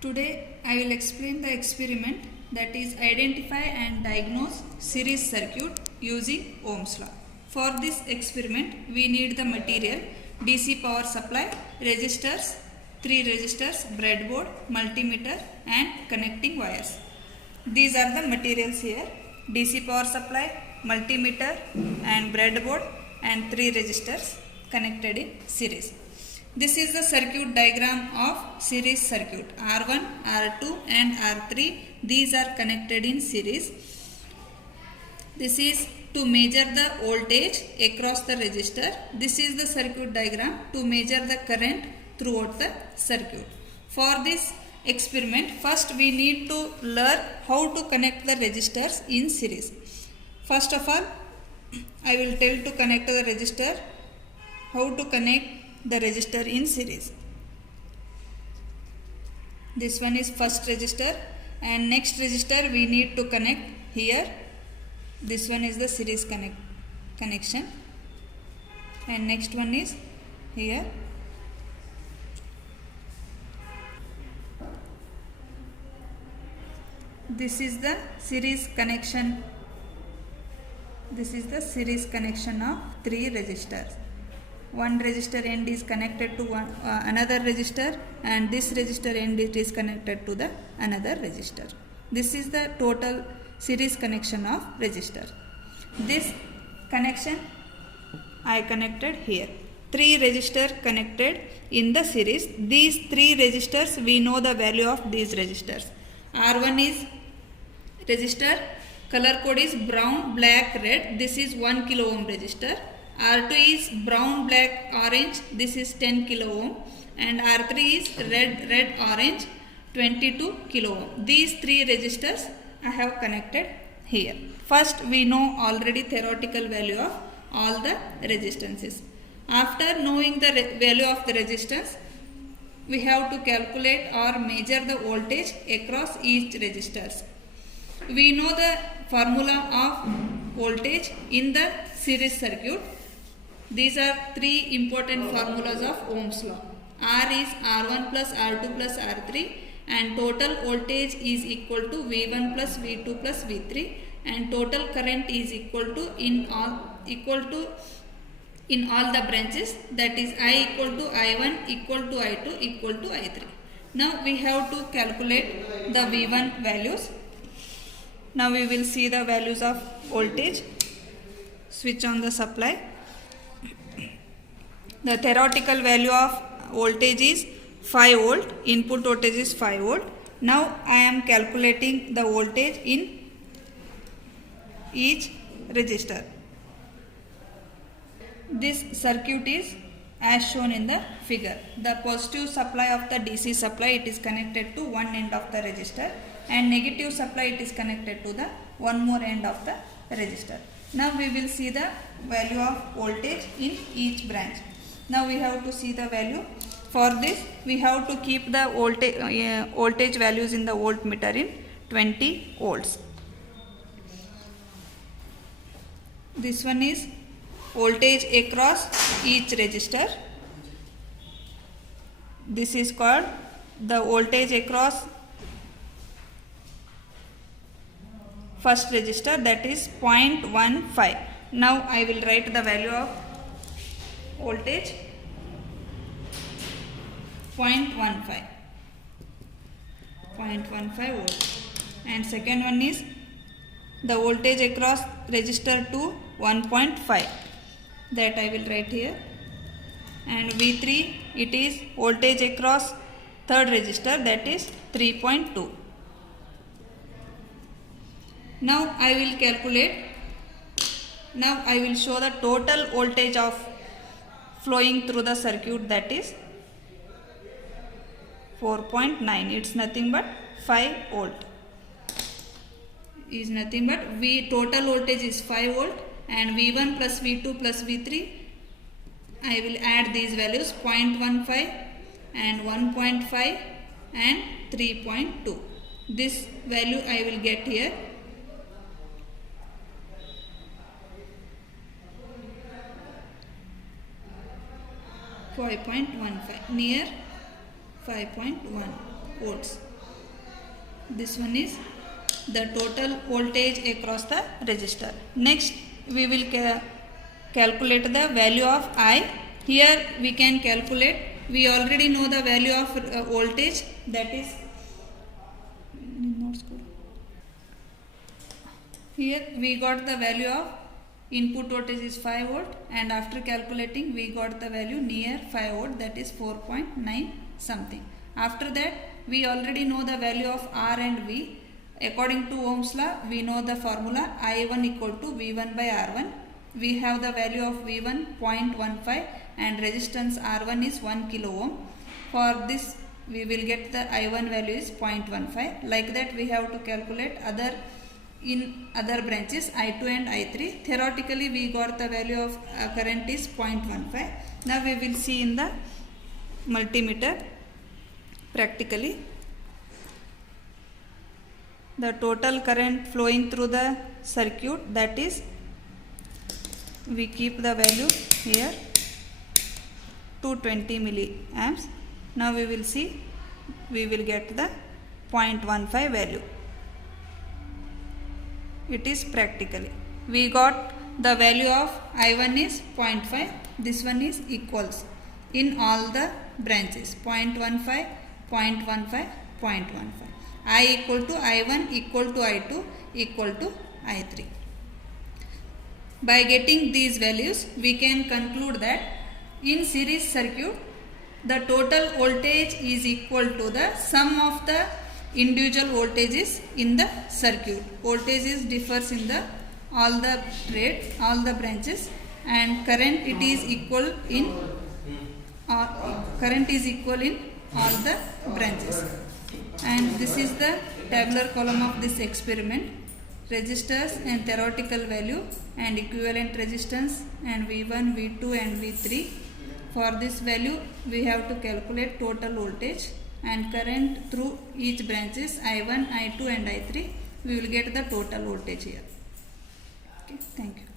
Today I will explain the experiment, that is identify and diagnose series circuit using Ohm's law. For this experiment we need the material DC power supply, resistors, 3 resistors, breadboard, multimeter and connecting wires. These are the materials here: DC power supply, multimeter and breadboard and 3 resistors connected in series. This is the circuit diagram of series circuit. R1, R2 and R3. These are connected in series. This is to measure the voltage across the resistor. This is the circuit diagram to measure the current throughout the circuit. For this experiment, first we need to learn how to connect the resistors in series. First of all, I will tell to connect the resistor, how to connect the resistor in series. This one is first resistor and next resistor we need to connect here. This one is the series connection and next one is here. This is the series connection. This is the series connection of 3 resistors. One resistor end is connected to another resistor and this resistor end is connected to the another resistor. This is the total series connection of resistor. This connection I connected here. 3 resistors connected in the series. These 3 resistors, we know the value of these resistors. R1 is resistor, color code is brown, black, red. This is 1 kilo ohm resistor. R2 is brown, black, orange. This is 10 kilo ohm. And R3 is red, red, orange, 22 kilo ohm. These 3 resistors I have connected here. First, we know already theoretical value of all the resistances. After knowing the value of the resistance, we have to calculate or measure the voltage across each resistors. We know the formula of voltage in the series circuit. These are 3 important formulas of Ohm's law. R is R1 plus R2 plus R3 and total voltage is equal to V1 plus V2 plus V3 and total current is equal to in all the branches, that is I equal to I1 equal to I2 equal to I3. Now we have to calculate the V1 values. Now we will see the values of voltage. Switch on the supply. The theoretical value of voltage is 5 volt. Input voltage is 5 volt. Now I am calculating the voltage in each resistor. This circuit is as shown in the figure. The positive supply of the DC supply, it is connected to one end of the resistor and negative supply it is connected to the one more end of the resistor. Now we will see the value of voltage in each branch. Now we have to see the value. For this we have to keep the voltage values in the voltmeter in 20 volts. This one is voltage across each resistor. This is called the voltage across first resistor, that is 0.15. Now I will write the value of voltage 0.15 volt. And second one is the voltage across resistor 2 1.5, that I will write here. And V3, it is voltage across third resistor, that is 3.2. Now I will calculate. Now I will show the total voltage of flowing through the circuit, that is 4.9. It's nothing but 5 volt. Is nothing but total voltage is 5 volt and V1 plus V2 plus V3. I will add these values 0.15 and 1.5 and 3.2. This value I will get here. 5.15, near 5.1 volts. This one is the total voltage across the resistor. Next we will calculate the value of I. Here we can calculate, we already know the value of voltage, that is here we got the value of input voltage is 5 volt, and after calculating we got the value near 5 volt, that is 4.9 something. After that we already know the value of R and V. According to Ohm's law we know the formula I1 equal to V1 by R1. We have the value of V1 0.15 and resistance R1 is 1 kilo ohm. For this we will get the I1 value is 0.15. Like that we have to calculate in other branches I2 and I3. Theoretically we got the value of current is 0.15. Now we will see in the multimeter practically. The total current flowing through the circuit, that is we keep the value here 220 milliamps. Now we will see, we will get the 0.15 value. It is practically. We got the value of I1 is 0.5. This one is equals in all the branches 0.15, 0.15, 0.15. I equal to I1 equal to I2 equal to I3. By getting these values we can conclude that in series circuit the total voltage is equal to the sum of the individual voltages in the circuit. Voltages differs in the all the branches, and current it is equal in current is equal in all the branches. And this is the tabular column of this experiment. Resistors and theoretical value and equivalent resistance and V1, V2 and V3. For this value we have to calculate total voltage and current through each branches I1, I2 and I3. We will get the total voltage here. Okay, thank you.